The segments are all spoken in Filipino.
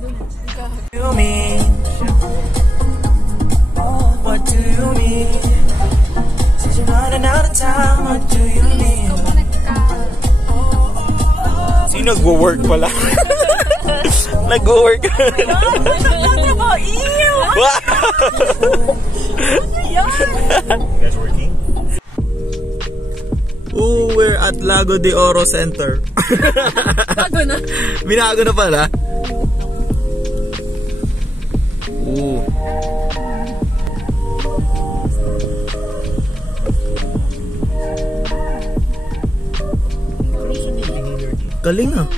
You mean? What do you mean? Since you're running out of time, what do you mean? Sino nagwo-work pala? Nagwo-work. You guys working? Oh, we're at Lago de Oro Center. Bago na. Binago na pala. Oh. Galing ah.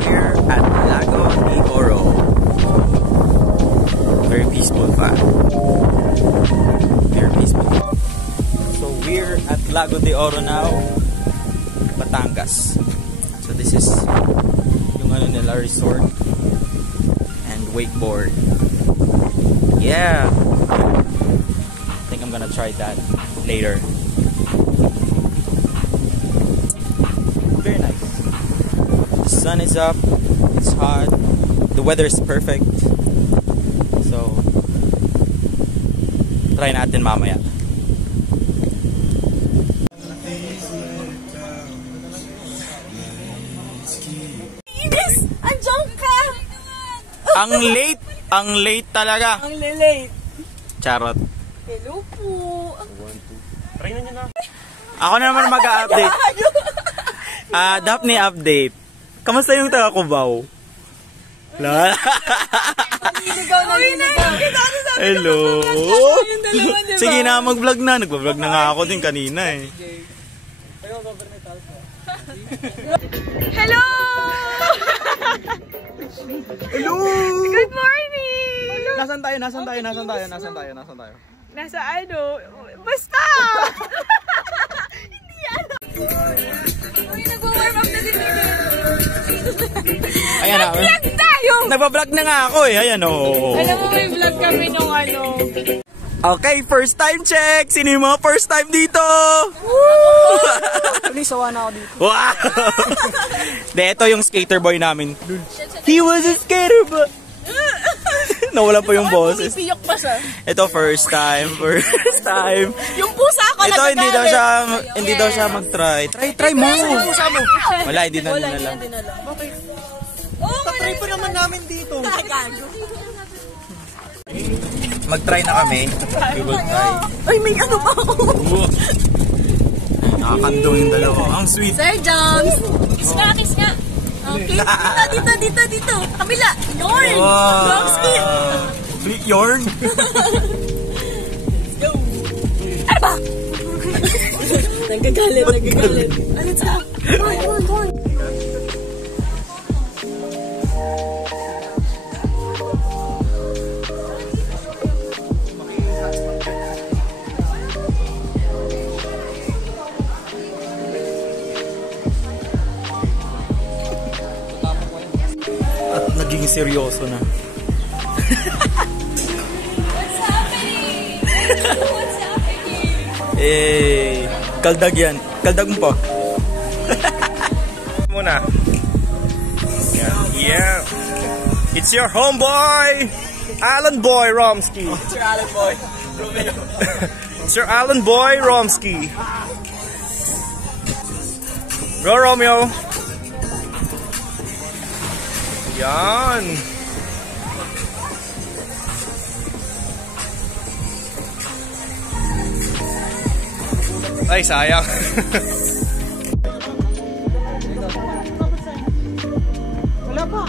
Here at Lago de Oro. Very peaceful vibe. Very peaceful. So we're at Lago de Oro now, Batangas. So this is yung ano nila resort and wakeboard. Yeah, I think I'm gonna try that later. Very nice. The sun is up, it's hot, the weather is perfect. So, try natin mamaya. Ines! Andiyan ka! Ang late talaga. Ang late. Charot. Hello po. Try na nyo na. Ako na naman mag-update. Daphne update. Kamusta yung taga Cubao? Hello. Sige na, mag-vlog na. Nagpa-vlog na nga ako din kanina eh. Hello! Hello! Good morning! Nasaan tayo? Nasa ano? Basta! Hindi alam. Uy, nag-warm up na din nila. Ayan na. Nag-vlog tayo! Nagpa-vlog na nga ako eh. Ayan o. Alam mo, may vlog kami nung ano. Okay, first time check! Sino yung mga first time dito? Actually, sawa na ako dito. Wow! De, ito yung skater boy namin. He was a skater boy! Nawala pa yung boses. Pipiyok pa siya. Ito first time. Yung pusa ko Ito nagagalit. hindi daw siya mag-try. Try mo. Pusa mo. Wala, hindi na lang. Bakit? Tatry pa naman namin dito. Mag-try na kami. We will try. Ay, may ano pa ako. Nakakandong yung dalawa. Ang sweet. Sir Joms. Kiss nga. Okay. Dito. Kabila. Yorn. Domski. Sweet yarn. Go. Ano ba? Nagagalit. Ano sa? Come on. At naging seryoso na. What's happening? Eh, kaldag yan. Kaldag mo pa. Muna. Yeah. It's your homeboy, Alan Boy Romsky. Sir Alan Boy. It's your Alan Boy Romsky. Go Romeo. Yan. Ay, sayang. Wala pa.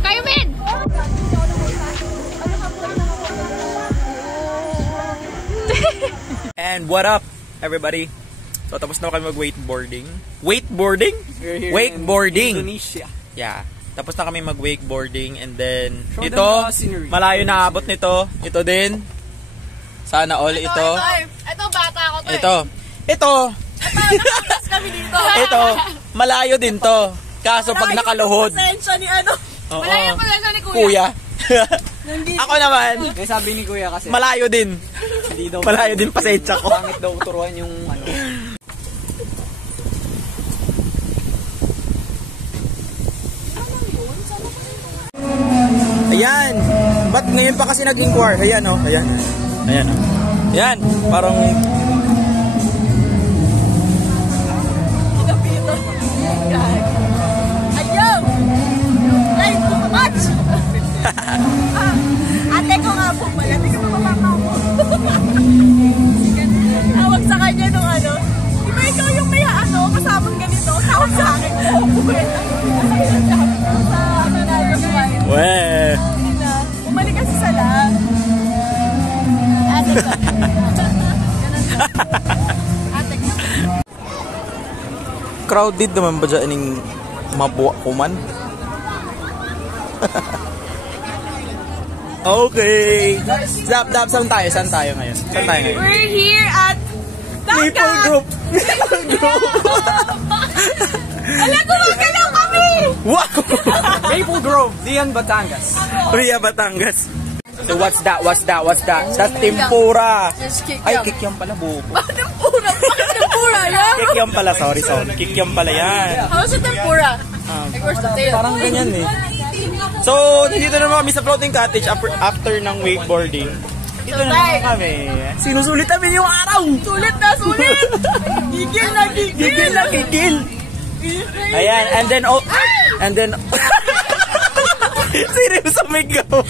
Kayo, men! And what up? everybody. So, tapos na kami mag-wakeboarding. Wakeboarding? We're here Wakeboarding. in Indonesia. Yeah. Tapos na kami mag-wakeboarding and then Show ito, them the scenery. malayo na abot nito. Ito din. Sana all ito. Ito, bata ko to Ito. Ito. Tapos kami dito. Ito. Malayo din to. Kaso pag nakaluhod. Pasensya ni ano. Oo. Malayo pa lang ni Kuya. Ako naman. Kaya sabi ni Kuya kasi, Malayo din. hindi daw. Malayo din pasensya ko. Pangit daw turuan yung ano. Ayan. Ba't ngayon pa kasi nag-inquire? Ayan o. Ayan. Ayan o. Ayan. Parang... Ayaw! Ay, too much! Ate ko nga po pala. Ate ko mababa mo. Tawag sa kanya nung ano. Di ba ikaw yung may ano, kasamang ganito? Tawag sa akin. Oo, buhay. Sa ano na yung kumain. Weh. Bumalik kasi sa lang. Ate ko. Ate ko. Crowded naman ba dyan yung mabuwa ko man? Okay. Dap, saan tayo? Saan tayo ngayon? Saan tayo ngayon? We're here at Maple Group. Maple Group. Alam ko, magkalaw kami! Wow! Maple Grove, Dian, Batangas. Ria, Batangas. So what's that? What's that? What's that? That's tempura. That's kikiam. Ay, kikiam pala, bubo. Tempura! Tempura, yan! Kikiam pala, sorry. Kikiam pala yan. How's the tempura? Like, where's the tail? Parang ganyan eh. So, dito naman kami sa floating cottage after ng wakeboarding. Dito na naman kami. Sinusulit namin yung araw! Sulit na, sulit! Gigil na, gigil! Gigil na, gigil! Ayan, and then, seryoso may gawa.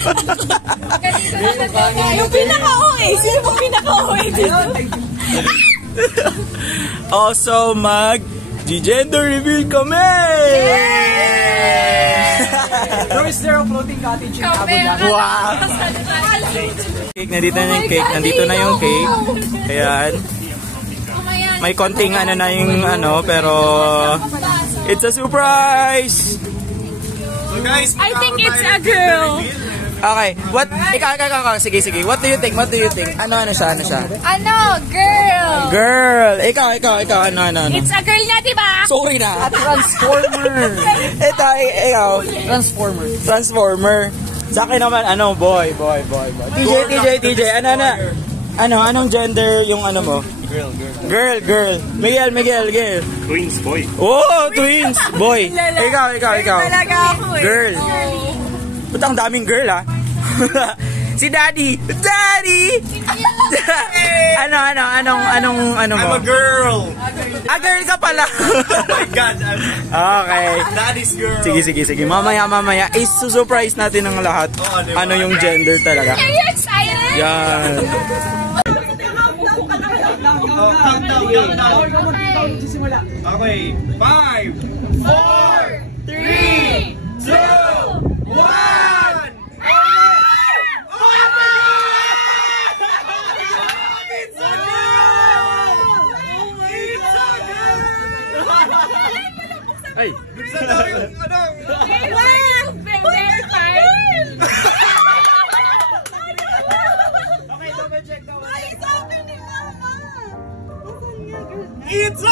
Yung pinaka-OA! Sino yung pinaka-OA dito? Also, gender reveal kami! There is there a floating cottage in Abu Dhabi? Wow! Cake, nandito na yung cake. Nandito na yung cake. Ayan. May konting ano na yung ano, pero it's a surprise! So guys, I think it's a girl. Okay, ikaw, sige. What do you think? Ano siya? Ano? Girl! Girl! Ikaw, ano? It's a girl na, diba? Sorry na! Transformer. Ikaw. Transformer. Sa akin naman, boy. TJ, anong gender yung ano mo? Girl. Miguel, girl. Twins, boy. Oh, twins, boy. Ikaw. Talaga ako eh. Girl. Ba't ang daming girl, ha? Si Daddy! Anong mo? I'm a girl. Girl ka pala! Oh my God. Okay. Daddy's girl. Sige. Mamaya. Isusurprise natin ang lahat. Ano yung gender talaga. Are you excited? Yan. Okay. 5, 4, 3, 2, 1. Ay. Wow! Very fine. It's a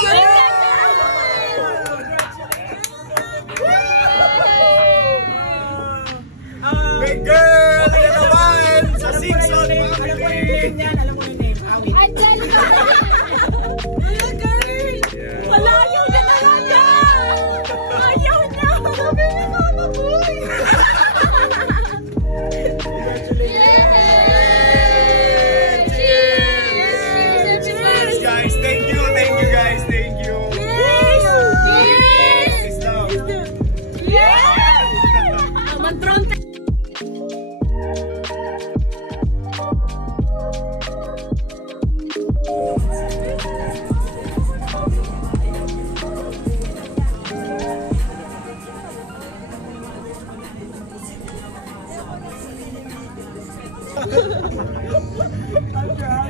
big girl! Ito naman! Sa Simpson! Alam mo yung name, Awit. Angelica! Hello, girl! Malayo na talaga! Ayaw niya! Sabi niya, mama boy! Cheers, guys! Thank you, guys! Thank you! Peace out.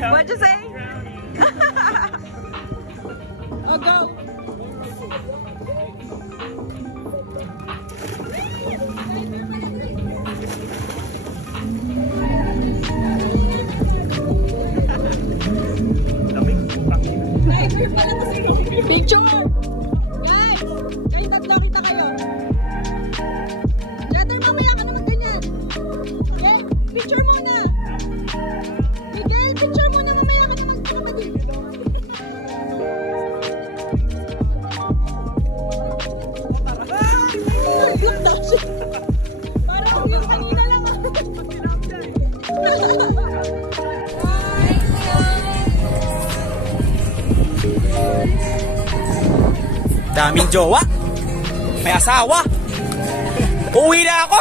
What'd you say? Daming jowa. May asawa. Uwi na ako.